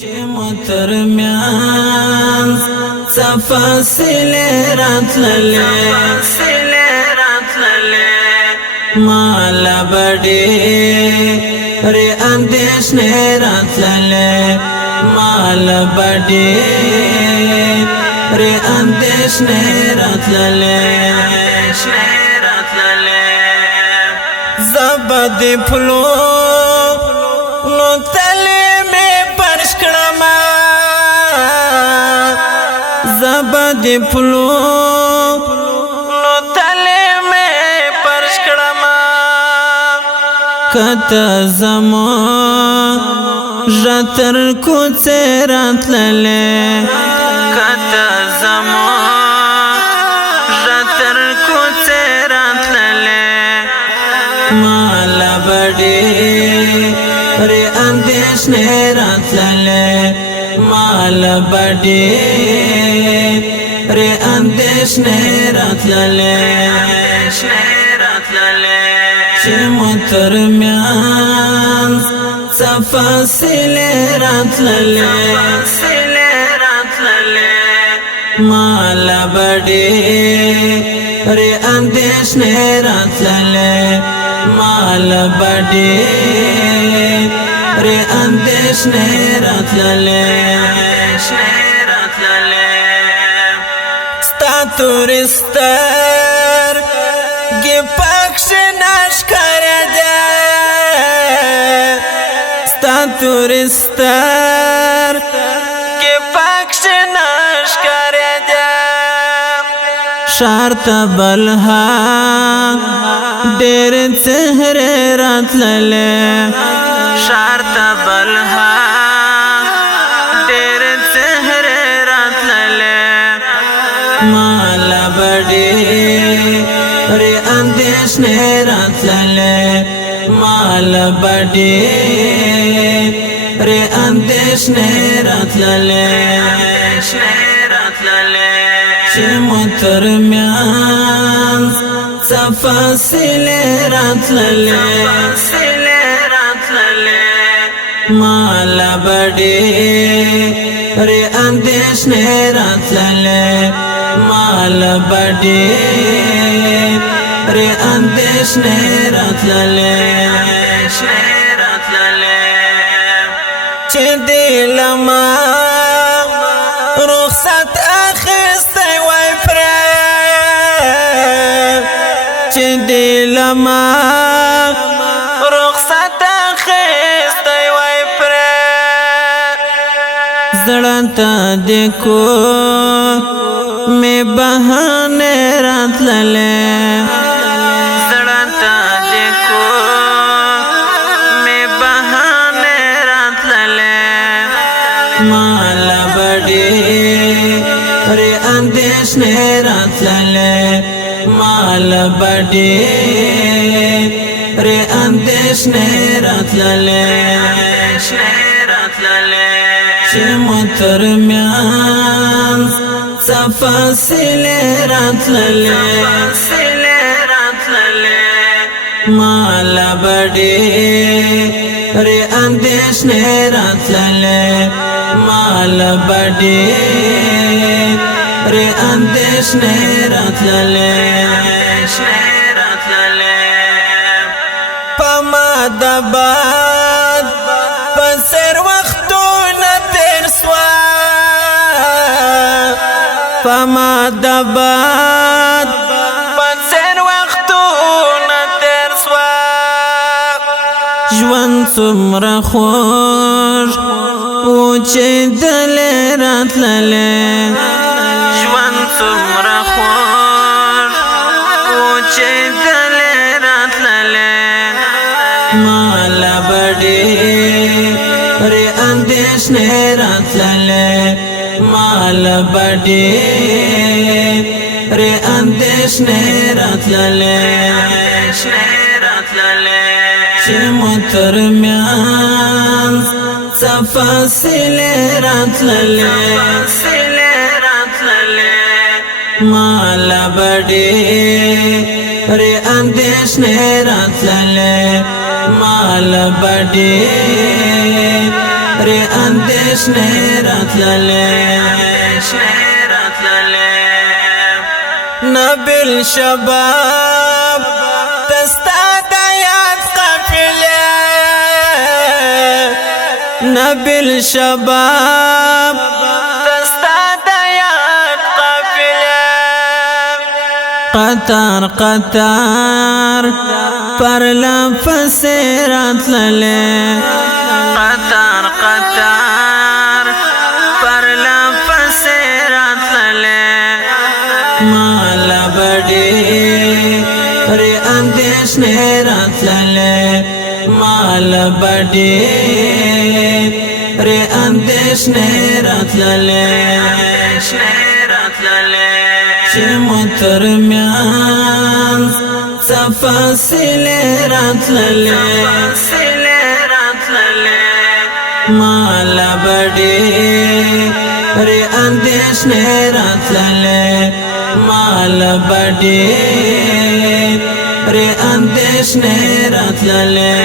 چې مترمیان فاصله راتللې مال بډې ر اندېښنې راتللې مال بډې ر اندېښنې راتللې زبد پلو نو تلې مې پرش کړم زبد پلو نو تلې مې پرش کړم کته زما ژتر کوڅه راتللې کته زما ژتر کوڅه راتللې مال بډې ر اندېښنې راتللې مال بډې ر اندېښنې راتللې چې مترمیان فاصله راتللې مال بډې ر اندېښنې راتللې مال بډې ر اندېښنې راتللې ستا تورستر ګي پکښ نشکر ده ستا تورستر ګي پکښ نشکر ده شارت بلها ډېر څهره راتللې شارت بلها ډېر څهره راتللې مال بډې ر اندېښنې راتللې مال بډې ر اندېښنې راتللې چې مترمیان فاصله راتللې مال بډې ر اندېښنې راتللې مال بډې ر اندېښنې راتللې چې دلما رخصت اخیستی وای پرې چې دلما رخصت اخیستی وای پرې زړه ته د کو مې بهانه راتللې زړه ته د کو مې بهانه راتللې مال بډې ر اندېښنې راتللې مال بډې ر اندېښنې راتللې چې مترمیان فاصله راتللې مال بډې ر اندېښنې راتللې مال بډې ر اندېښنې راتللې پما د باد پسر وختونه تیر سوا پما د باد پسر وختونه تیر سوا ژوند څومره خوږ و چې دلې راتللې ژوند څومره خوږ و چې دلې راتللې مال بډې ر اندېښنې راتللې مال بډې ر اندېښنې راتللې چې مترمیان فاصله راتللې مال بډې ر اندېښنې راتللې مال بډې ر اندېښنې اندیشنې راتللې نبیل شباب دستا د یاد قافله نبیل شباب دستا د یاد قافله قطار قطار پر لفظ راتللې قطار قطار پر لفظ راتللې مال بڑی ری اندیشنې راتللې مال بڑی ری اندیشنې راتللې چې مترمیان فاصله راتللې مال بڑی ری اندیشنې راتللې مال بڑی ری اندیشنې راتللې